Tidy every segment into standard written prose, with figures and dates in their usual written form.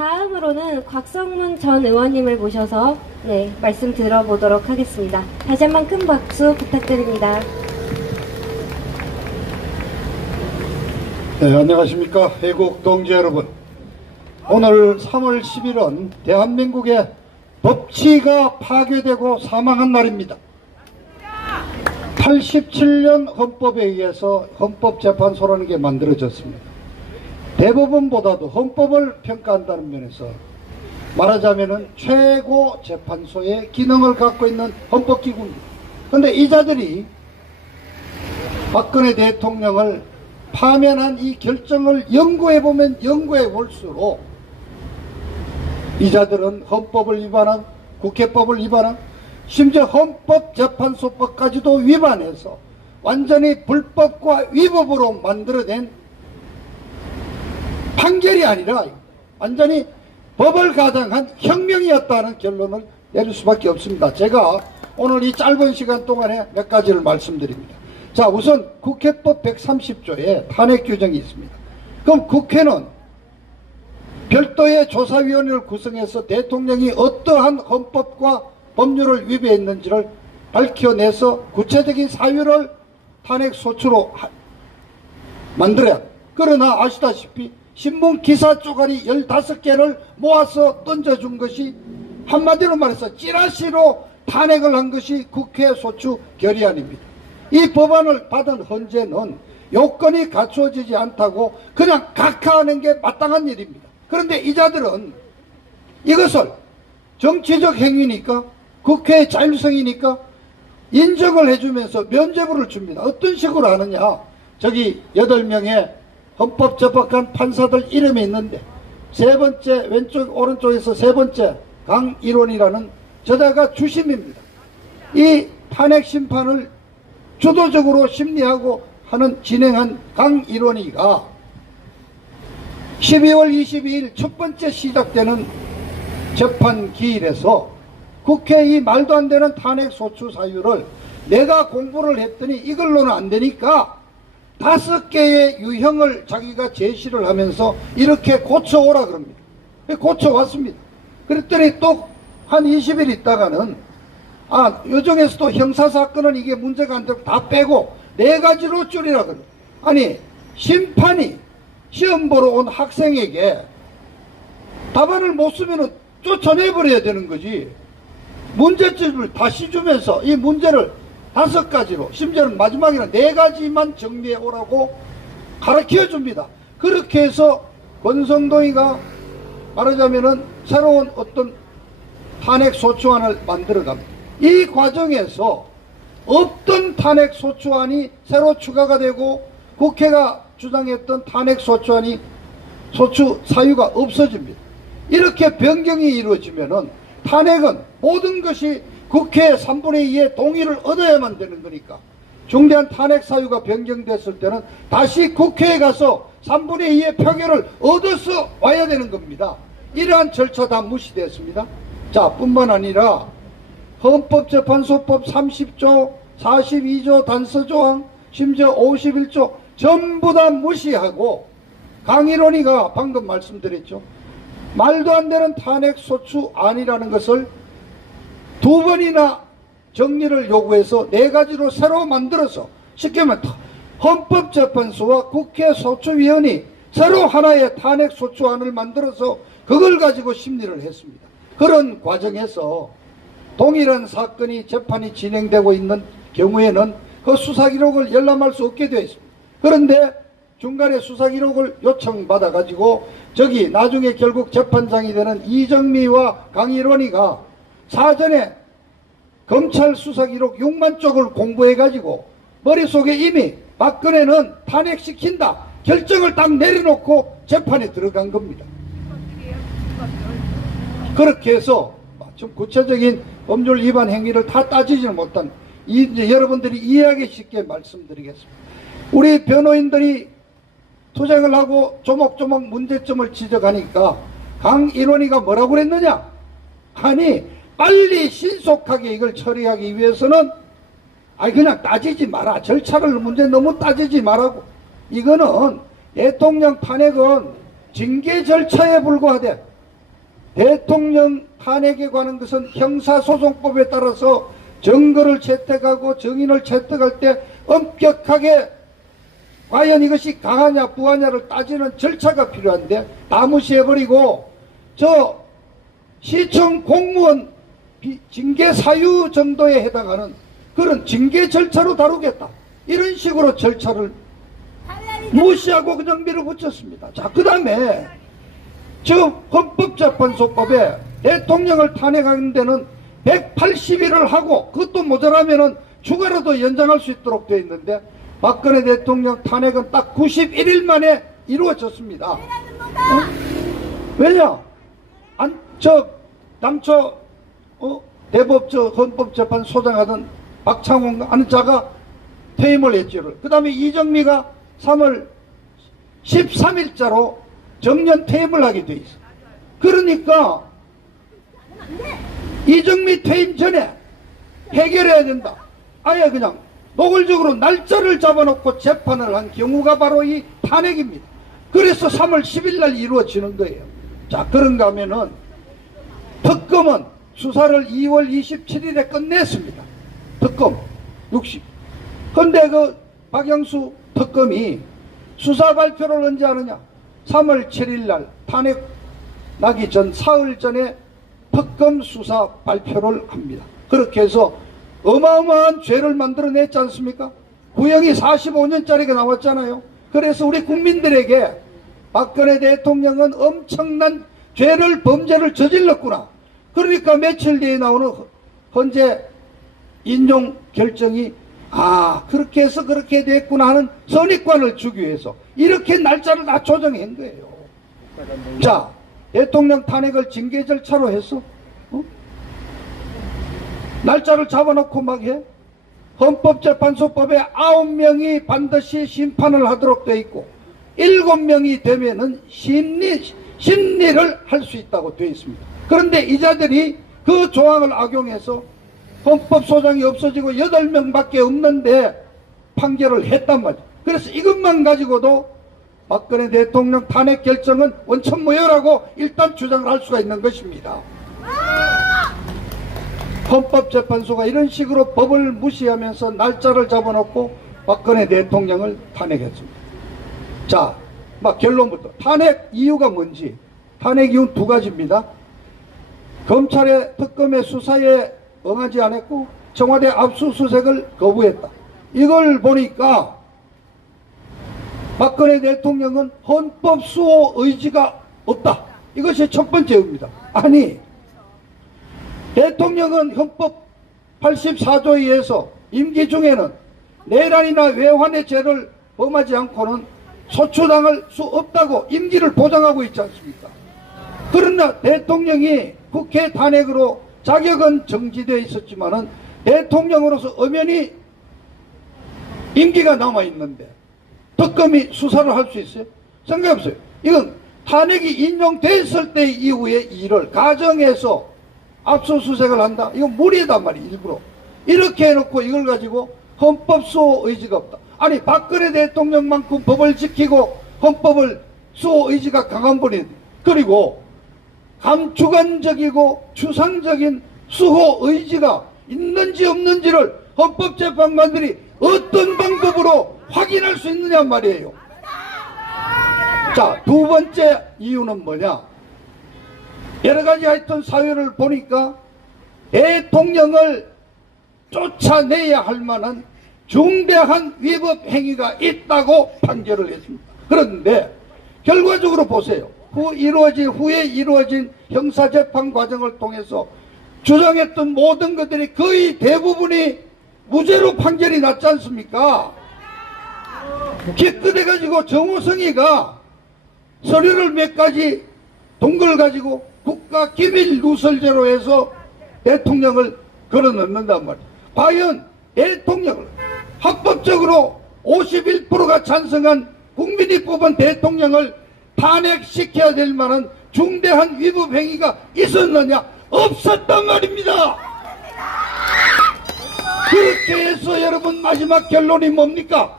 다음으로는 곽성문 전 의원님을 모셔서 말씀 들어보도록 하겠습니다. 다시 한번 큰 박수 부탁드립니다. 네, 안녕하십니까. 애국 동지 여러분. 오늘 3월 10일은 대한민국의 법치가 파괴되고 사망한 날입니다. 87년 헌법에 의해서 헌법재판소라는 게 만들어졌습니다. 대법원보다도 헌법을 평가한다는 면에서 말하자면 최고 재판소의 기능을 갖고 있는 헌법기구입니다. 그런데 이 자들이 박근혜 대통령을 파면한 이 결정을 연구해보면 연구해볼수록 이 자들은 헌법을 위반한, 국회법을 위반한, 심지어 헌법재판소법까지도 위반해서 완전히 불법과 위법으로 만들어낸 판결이 아니라 완전히 법을 가장한 혁명이었다는 결론을 내릴 수밖에 없습니다. 제가 오늘 이 짧은 시간 동안에 몇 가지를 말씀드립니다. 자, 우선 국회법 130조에 탄핵 규정이 있습니다. 그럼 국회는 별도의 조사위원회를 구성해서 대통령이 어떠한 헌법과 법률을 위배했는지를 밝혀내서 구체적인 사유를 탄핵소추로 만들어야 합니다. 그러나 아시다시피 신문 기사 쪼가리 15개를 모아서 던져준 것이 한마디로 말해서 찌라시로 탄핵을 한 것이 국회 소추 결의안입니다. 이 법안을 받은 헌재는 요건이 갖추어지지 않다고 그냥 각하하는 게 마땅한 일입니다. 그런데 이 자들은 이것을 정치적 행위니까 국회의 자율성이니까 인정을 해주면서 면죄부를 줍니다. 어떤 식으로 하느냐. 저기 8명의 헌법재판관 판사들 이름이 있는데 세 번째 왼쪽 오른쪽에서 세 번째 강일원이라는 저자가 주심입니다. 이 탄핵 심판을 주도적으로 심리하고 진행한 강일원이가 12월 22일 첫 번째 시작되는 재판 기일에서 국회의 이 말도 안 되는 탄핵 소추 사유를 내가 공부를 했더니 이걸로는 안 되니까 5개의 유형을 자기가 제시를 하면서 이렇게 고쳐오라 그럽니다. 고쳐왔습니다. 그랬더니 또 한 20일 있다가는 요 중에서도 형사사건은 이게 문제가 안 되고 다 빼고 4가지로 줄이라 그래요. 아니 심판이 시험 보러 온 학생에게 답안을 못 쓰면 쫓아내버려야 되는 거지. 문제집을 다시 주면서 이 문제를 5가지로 심지어는 마지막에는 4가지만 정리해 오라고 가르쳐 줍니다. 그렇게 해서 권성동이가 말하자면은 새로운 어떤 탄핵소추안을 만들어갑니다. 이 과정에서 없던 탄핵소추안이 새로 추가가 되고 국회가 주장했던 탄핵소추안이 소추 사유가 없어집니다. 이렇게 변경이 이루어지면은 탄핵은 모든 것이 국회 3분의 2의 동의를 얻어야만 되는 거니까 중대한 탄핵 사유가 변경됐을 때는 다시 국회에 가서 3분의 2의 표결을 얻어서 와야 되는 겁니다. 이러한 절차 다 무시됐습니다. 자, 뿐만 아니라 헌법재판소법 30조, 42조 단서조항, 심지어 51조 전부 다 무시하고 강일원이가 방금 말씀드렸죠. 말도 안 되는 탄핵소추안이라는 것을 2번이나 정리를 요구해서 4가지로 새로 만들어서 쉽게 말하면 헌법재판소와 국회 소추위원이 새로 하나의 탄핵소추안을 만들어서 그걸 가지고 심리를 했습니다. 그런 과정에서 동일한 사건이 재판이 진행되고 있는 경우에는 그 수사기록을 열람할 수 없게 되어 있습니다. 그런데 중간에 수사기록을 요청받아 가지고 저기 나중에 결국 재판장이 되는 이정미와 강일원이가 사전에 검찰 수사기록 6만 쪽을 공부해 가지고 머릿속에 이미 박근혜는 탄핵시킨다 결정을 딱 내려놓고 재판에 들어간 겁니다. 그렇게 해서 좀 구체적인 법률 위반 행위를 다 따지지는 못한 이제 여러분들이 이해하기 쉽게 말씀드리겠습니다. 우리 변호인들이 투쟁을 하고 조목조목 문제점을 지적하니까 강일원이가 뭐라고 그랬느냐? 아니 빨리 신속하게 이걸 처리하기 위해서는 그냥 따지지 마라. 절차를 문제 너무 따지지 말라고. 이거는 대통령 탄핵은 징계 절차에 불과하되 대통령 탄핵에 관한 것은 형사소송법에 따라서 증거를 채택하고 증인을 채택할 때 엄격하게 과연 이것이 강하냐 부하냐를 따지는 절차가 필요한데 다 무시해버리고 저 시청 공무원 징계 사유 정도에 해당하는 그런 징계 절차로 다루겠다. 이런 식으로 절차를 무시하고 그냥 밀어붙였습니다. 자, 그 다음에 저 헌법재판소법에 대통령을 탄핵하는 데는 180일을 하고 그것도 모자라면은 추가로도 연장할 수 있도록 되어 있는데 박근혜 대통령 탄핵은 딱 91일 만에 이루어졌습니다. 왜냐? 당초 대법 헌법재판소장 하던 박창원 하는 자가 퇴임을 했지요. 그 다음에 이정미가 3월 13일자로 정년 퇴임을 하게 돼 있어. 그러니까 이정미 퇴임 전에 해결해야 된다. 아예 그냥 노골적으로 날짜를 잡아놓고 재판을 한 경우가 바로 이 탄핵입니다. 그래서 3월 10일 날 이루어지는 거예요. 자, 그런가 하면은 특검은 수사를 2월 27일에 끝냈습니다. 특검 60. 근데 그 박영수 특검이 수사 발표를 언제 하느냐? 3월 7일 날 탄핵 나기 전 사흘 전에 특검 수사 발표를 합니다. 그렇게 해서 어마어마한 죄를 만들어냈지 않습니까? 구형이 45년짜리가 나왔잖아요. 그래서 우리 국민들에게 박근혜 대통령은 엄청난 범죄를 저질렀구나. 그러니까 며칠 뒤에 나오는 헌재 인용 결정이 그렇게 해서 그렇게 됐구나 하는 선입관을 주기 위해서 이렇게 날짜를 다 조정한 거예요. 자, 대통령 탄핵을 징계 절차로 해서 날짜를 잡아놓고 막 해. 헌법재판소법에 9명이 반드시 심판을 하도록 되어 있고 7명이 되면은 심리를 할 수 있다고 되어 있습니다. 그런데 이자들이 그 조항을 악용해서 헌법소장이 없어지고 8명밖에 없는데 판결을 했단 말이에요. 그래서 이것만 가지고도 박근혜 대통령 탄핵 결정은 원천무효라고 일단 주장을 할 수가 있는 것입니다. 헌법재판소가 이런 식으로 법을 무시하면서 날짜를 잡아놓고 박근혜 대통령을 탄핵했습니다. 자, 결론부터 탄핵 이유가 뭔지. 탄핵 이유는 두 가지입니다. 검찰의 특검의 수사에 응하지 않았고 청와대 압수수색을 거부했다. 이걸 보니까 박근혜 대통령은 헌법 수호 의지가 없다. 이것이 첫 번째입니다. 아니, 대통령은 헌법 84조에 의해서 임기 중에는 내란이나 외환의 죄를 범하지 않고는 소추당할 수 없다고 임기를 보장하고 있지 않습니까? 그러나 대통령이 국회 탄핵으로 자격은 정지되어 있었지만은 대통령으로서 엄연히 임기가 남아있는데 특검이 수사를 할 수 있어요? 생각해보세요. 이건 탄핵이 인용됐을 때 이후의 일을 가정해서 압수수색을 한다. 이건 무리단 말이에요. 일부러. 이렇게 해놓고 이걸 가지고 헌법 수호 의지가 없다. 아니, 박근혜 대통령만큼 법을 지키고 헌법을 수호 의지가 강한 분이 그리고 감주관적이고 추상적인 수호 의지가 있는지 없는지를 헌법재판관들이 어떤 방법으로 확인할 수 있느냐 말이에요. 자, 두 번째 이유는 뭐냐? 여러 가지 하여튼 사유를 보니까 대통령을 쫓아내야 할 만한 중대한 위법 행위가 있다고 판결을 했습니다. 그런데 결과적으로 보세요. 후에 이루어진 형사재판 과정을 통해서 주장했던 모든 것들이 거의 대부분이 무죄로 판결이 났지 않습니까? 깨끗해가지고 정호성이가 서류를 몇 가지 동글 가지고 국가기밀 누설죄로 해서 대통령을 걸어넣는단 말이에요. 과연 대통령을 합법적으로 51%가 찬성한 국민이 뽑은 대통령을 탄핵시켜야 될 만한 중대한 위법 행위가 있었느냐? 없었단 말입니다. 그렇게 해서 여러분 마지막 결론이 뭡니까?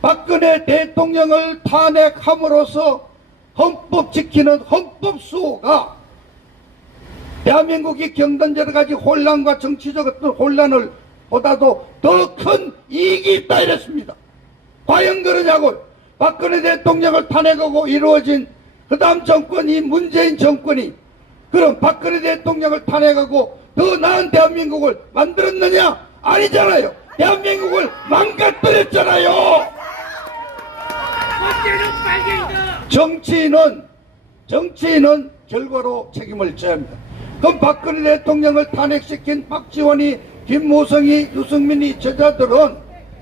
박근혜 대통령을 탄핵함으로써 헌법 지키는 헌법 수호가 대한민국이 겪는 여러 가지 혼란과 정치적 어떤 혼란을 보다도 더 큰 이익이 있다 이랬습니다. 과연 그러냐고. 박근혜 대통령을 탄핵하고 이루어진 그 다음 정권이 문재인 정권이 그럼 박근혜 대통령을 탄핵하고 더 나은 대한민국을 만들었느냐? 아니잖아요. 대한민국을 망가뜨렸잖아요. 정치인은 결과로 책임을 져야 합니다. 그럼 박근혜 대통령을 탄핵시킨 박지원이, 김무성이, 유승민이 저자들은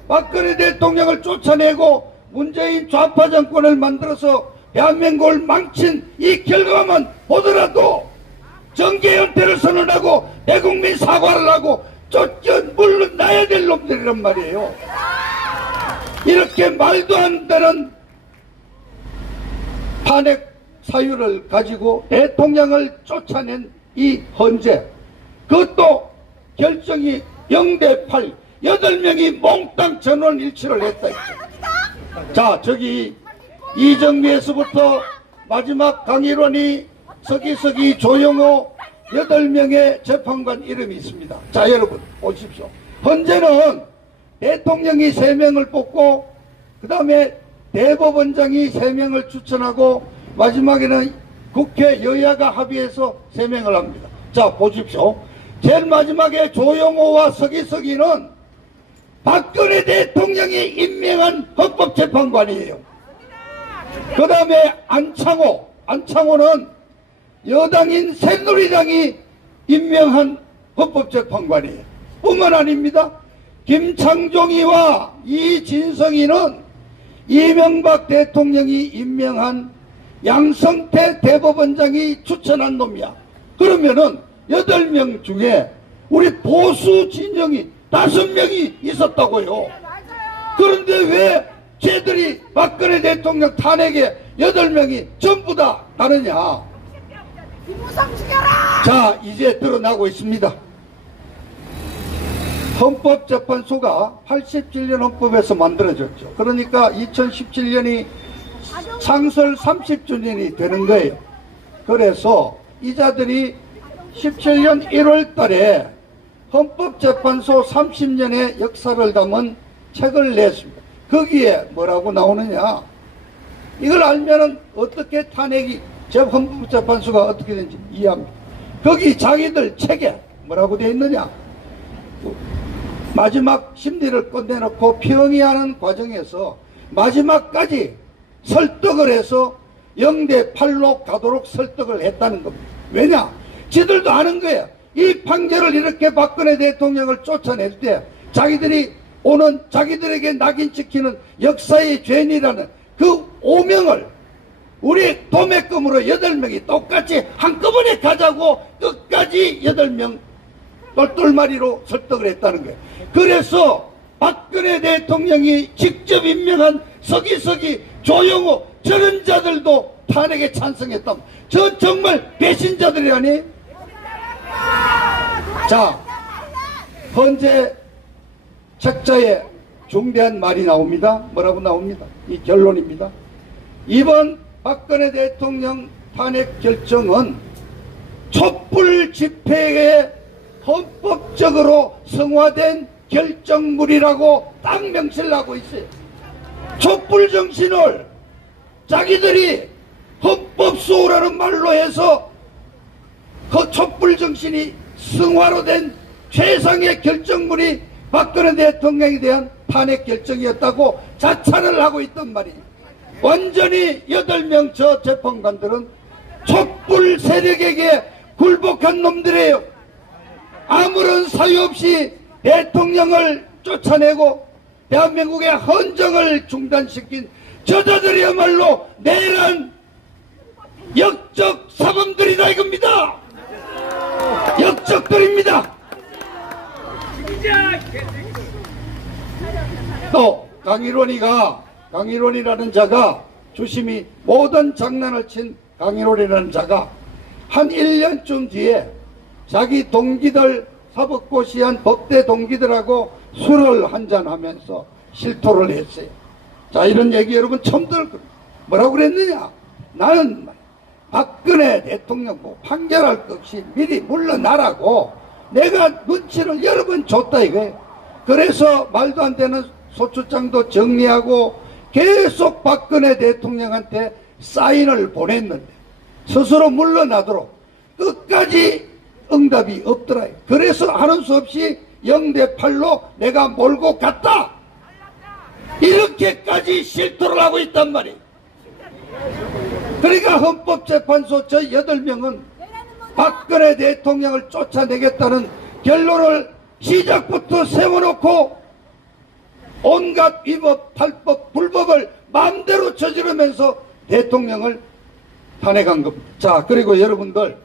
박근혜 대통령을 쫓아내고 문재인 좌파 정권을 만들어서 대한민국을 망친 이 결과만 보더라도 정계 은퇴를 선언하고 대국민 사과를 하고 쫓겨 물러나야 될 놈들이란 말이에요. 이렇게 말도 안 되는 탄핵 사유를 가지고 대통령을 쫓아낸 이 헌재, 그것도 결정이 0대8, 8명이 몽땅 전원 일치를 했다. 자, 저기 이정미에서부터 마지막 강일원이, 서기석이, 조영호 8명의 재판관 이름이 있습니다. 자, 여러분 보십시오. 헌재는 대통령이 3명을 뽑고 그 다음에 대법원장이 3명을 추천하고 마지막에는 국회 여야가 합의해서 3명을 합니다. 자, 보십시오. 제일 마지막에 조영호와 서기석이는 박근혜 대통령이 임명한 헌법재판관이에요. 그 다음에 안창호는 여당인 새누리당이 임명한 헌법재판관이에요. 뿐만 아닙니다. 김창종이와 이진성이는 이명박 대통령이 임명한 양성태 대법원장이 추천한 놈이야. 그러면은 8명 중에 우리 보수 진영이 5명이 있었다고요. 그런데 왜 쟤들이 박근혜 대통령 탄핵에 8명이 전부 다 다르냐? 자, 이제 드러나고 있습니다. 헌법재판소가 87년 헌법에서 만들어졌죠. 그러니까 2017년이 창설 30주년이 되는 거예요. 그래서 이자들이 17년 1월 달에 헌법재판소 30년의 역사를 담은 책을 냈습니다. 거기에 뭐라고 나오느냐? 이걸 알면은 어떻게 탄핵이 헌법재판소가 어떻게 되는지 이해합니다. 거기 자기들 책에 뭐라고 되어 있느냐? 마지막 심리를 끝내놓고 평의하는 과정에서 마지막까지 설득을 해서 0대8로 가도록 설득을 했다는 겁니다. 왜냐? 지들도 아는 거야. 이 판결을 이렇게 박근혜 대통령을 쫓아낼 때 자기들이 오는 자기들에게 낙인 찍히는 역사의 죄인이라는 그 오명을 우리 도매금으로 8명이 똑같이 한꺼번에 가자고 끝까지 8명 똘똘마리로 설득을 했다는 거예요. 그래서 박근혜 대통령이 직접 임명한 서기석이, 조영호 저런 자들도 탄핵에 찬성했다. 저 정말 배신자들이 아니? 자, 헌재 책자에 중대한 말이 나옵니다. 뭐라고 나옵니다. 이 결론입니다. 이번 박근혜 대통령 탄핵 결정은 촛불 집회에 헌법적으로 성화된 결정물이라고 딱 명시를 하고 있어요. 촛불 정신을 자기들이 헌법수호라는 말로 해서 그 촛불 정신이 승화로 된 최상의 결정물이 박근혜 대통령에 대한 탄핵 결정이었다고 자찬을 하고 있단 말이에요. 완전히 8명 저 재판관들은 촛불 세력에게 굴복한 놈들이에요. 아무런 사유 없이 대통령을 쫓아내고 대한민국의 헌정을 중단시킨 저자들이야말로 내란 역적 사범들이다 이겁니다. 역적들입니다. 또 강일원이라는 자가 주심이 모든 장난을 친 강일원이라는 자가 한 1년쯤 뒤에 자기 동기들 사법고시한 법대 동기들하고 술을 한잔하면서 실토를 했어요. 자, 이런 얘기 여러분 처음 들을 겁니다. 뭐라고 그랬느냐? 나는 박근혜 대통령 뭐 판결할 것 없이 미리 물러나라고 내가 눈치를 여러 번 줬다 이거예요. 그래서 말도 안 되는 소추장도 정리하고 계속 박근혜 대통령한테 사인을 보냈는데 스스로 물러나도록 끝까지 응답이 없더라. 그래서 하는 수 없이 0대8로 내가 몰고 갔다. 이렇게까지 실토를 하고 있단 말이에요. 그러니까 헌법재판소 저 8명은 박근혜 대통령을 쫓아내겠다는 결론을 시작부터 세워놓고 온갖 위법, 탈법, 불법을 마음대로 저지르면서 대통령을 탄핵한 겁니다. 자, 그리고 여러분들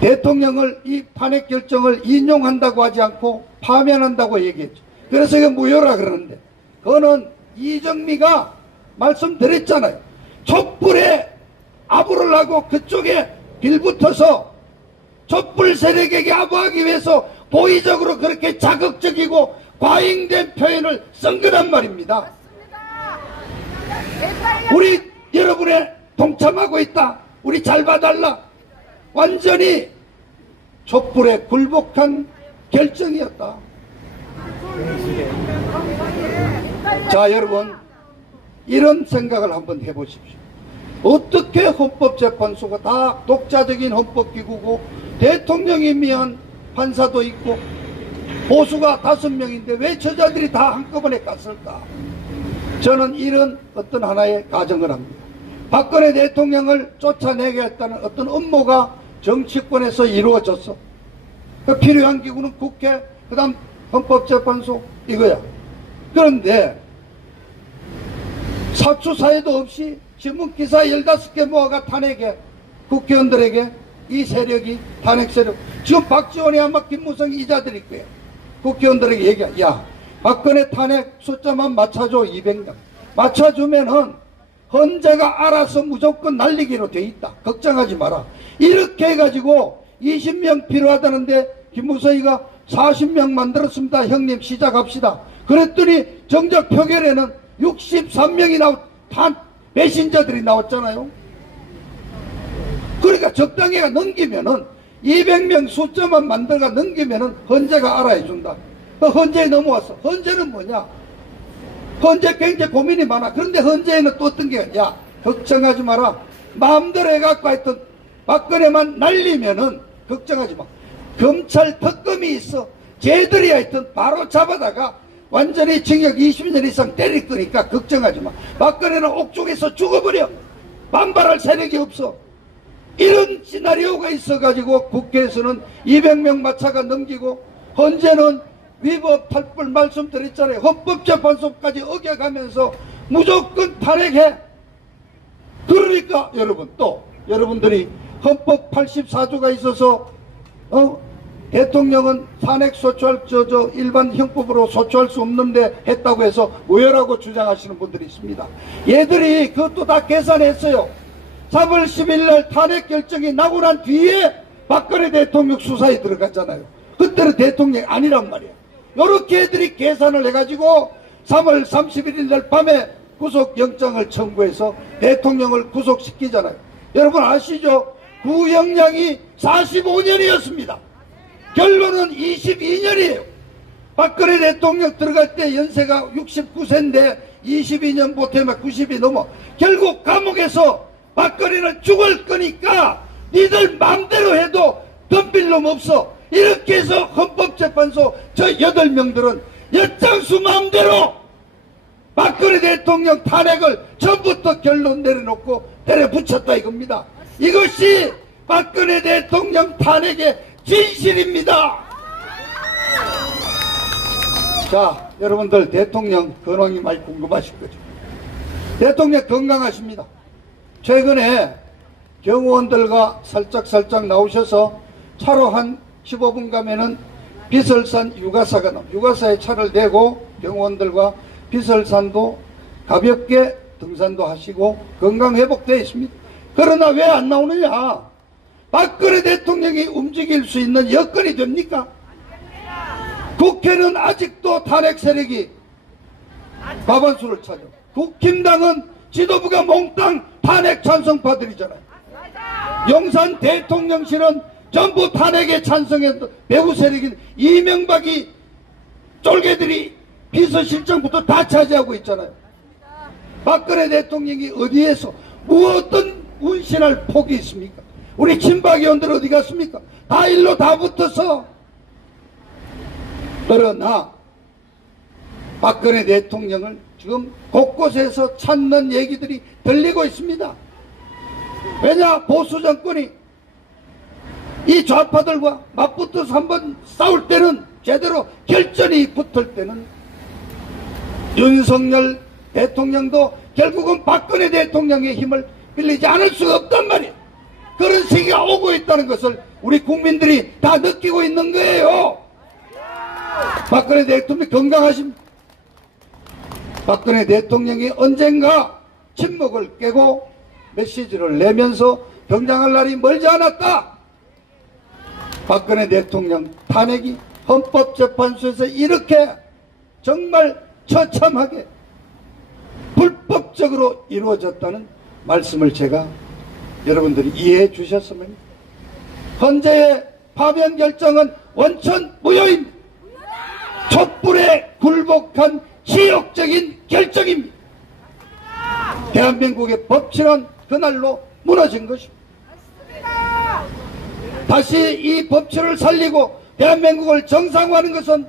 대통령을 이 탄핵 결정을 인용한다고 하지 않고 파면한다고 얘기했죠. 그래서 이게 무효라 그러는데 그거는 이정미가 말씀드렸잖아요. 촛불에 아부를 하고 그쪽에 빌붙어서 촛불 세력에게 아부하기 위해서 고의적으로 그렇게 자극적이고 과잉된 표현을 쓴 거란 말입니다. 우리 여러분에 동참하고 있다. 우리 잘 봐달라. 완전히 촛불에 굴복한 결정이었다. 자, 여러분 이런 생각을 한번 해보십시오. 어떻게 헌법재판소가 다 독자적인 헌법기구고 대통령이 미한 판사도 있고 보수가 5명인데 왜 저자들이 다 한꺼번에 갔을까? 저는 이런 어떤 하나의 가정을 합니다. 박근혜 대통령을 쫓아내겠다는 어떤 음모가 정치권에서 이루어졌어. 그 필요한 기구는 국회, 그 다음 헌법재판소 이거야. 그런데 사추사회도 없이 신문기사 15개 모아가 탄핵해. 국회의원들에게 이 세력이 탄핵 세력. 지금 박지원이 아마 김무성 이자들일 거예요. 국회의원들에게 얘기해. 야, 박근혜 탄핵 숫자만 맞춰줘. 200명. 맞춰주면은 헌재가 알아서 무조건 날리기로 돼 있다. 걱정하지 마라. 이렇게 해가지고 20명 필요하다는데 김무성이가 40명 만들었습니다. 형님 시작합시다. 그랬더니 정작 표결에는 63명이 배신자들이 나왔잖아요. 그러니까 적당히가 넘기면은 200명 숫자만 만들어가 넘기면은 헌재가 알아해준다. 헌재에 넘어왔어. 헌재는 뭐냐? 헌재 굉장히 고민이 많아. 그런데 헌재에는 또 어떤 게, 야, 걱정하지 마라. 마음대로 해갖고 하여튼 박근혜만 날리면은 걱정하지 마. 검찰 특검이 있어. 쟤들이 하여튼 바로 잡아다가 완전히 징역 20년 이상 때릴 거니까 걱정하지 마. 박근혜는 옥중에서 죽어버려. 반발할 세력이 없어. 이런 시나리오가 있어가지고 국회에서는 200명 마차가 넘기고 헌재는 위법 탈불 말씀드렸잖아요. 헌법재판소까지 어겨가면서 무조건 탄핵해. 그러니까 여러분 또 여러분들이 헌법 84조가 있어서 대통령은 탄핵 소추할 일반 형법으로 소추할 수 없는데 했다고 해서 무효라고 주장하시는 분들이 있습니다. 얘들이 그것도 다 계산했어요. 3월 10일 날 탄핵 결정이 나고 난 뒤에 박근혜 대통령 수사에 들어갔잖아요. 그때는 대통령이 아니란 말이에요. 요렇게 애들이 계산을 해가지고 3월 31일 날 밤에 구속영장을 청구해서 대통령을 구속시키잖아요. 여러분 아시죠? 구형량이 45년이었습니다. 결론은 22년이에요. 박근혜 대통령 들어갈 때 연세가 69세인데 22년 못하면 90이 넘어. 결국 감옥에서 박근혜는 죽을 거니까 니들 마음대로 해도 덤빌 놈 없어. 이렇게 해서 헌법재판소 저 8명들은 엿장수 마음대로 박근혜 대통령 탄핵을 전부터 결론 내려놓고 때려붙였다 이겁니다. 이것이 박근혜 대통령 탄핵의 진실입니다. 자, 여러분들 대통령 근황이 많이 궁금하실 거죠. 대통령 건강하십니다. 최근에 경호원들과 살짝 나오셔서 차로 한 15분 가면은 비설산 유가사가 나옵니다. 유가사에 차를 대고 경호원들과 비설산도 가볍게 등산도 하시고 건강 회복되어 있습니다. 그러나 왜 안 나오느냐? 박근혜 대통령이 움직일 수 있는 여건이 됩니까? 국회는 아직도 탄핵 세력이 과반수를 차죠. 국힘당은 지도부가 몽땅 탄핵 찬성파들이잖아요. 용산 대통령실은 전부 탄핵에 찬성했던 배후 세력인 이명박이 쫄개들이 비서실장부터 다 차지하고 있잖아요. 박근혜 대통령이 어디에서 무엇든 운신할 폭이 있습니까? 우리 친박 의원들 어디 갔습니까? 다 일로 다 붙어서. 그러나 박근혜 대통령을 지금 곳곳에서 찾는 얘기들이 들리고 있습니다. 왜냐? 보수 정권이 이 좌파들과 맞붙어서 한번 싸울 때는, 제대로 결전이 붙을 때는 윤석열 대통령도 결국은 박근혜 대통령의 힘을 빌리지 않을 수가 없단 말이에요. 그런 시기가 오고 있다는 것을 우리 국민들이 다 느끼고 있는 거예요. 박근혜 대통령 건강하십니까? 박근혜 대통령이 언젠가 침묵을 깨고 메시지를 내면서 등장할 날이 멀지 않았다. 박근혜 대통령 탄핵이 헌법재판소에서 이렇게 정말 처참하게 불법적으로 이루어졌다는 말씀을 제가 여러분들이 이해해 주셨으면 합니다. 헌재의 파면 결정은 원천 무효입니다. 촛불에 굴복한 치욕적인 결정입니다. 대한민국의 법치는 그날로 무너진 것입니다. 다시 이 법치를 살리고 대한민국을 정상화하는 것은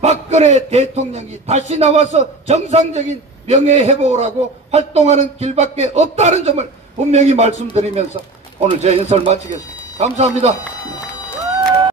박근혜 대통령이 다시 나와서 정상적인 명예회복을 하고 활동하는 길밖에 없다는 점을 분명히 말씀드리면서 오늘 제 인사를 마치겠습니다. 감사합니다.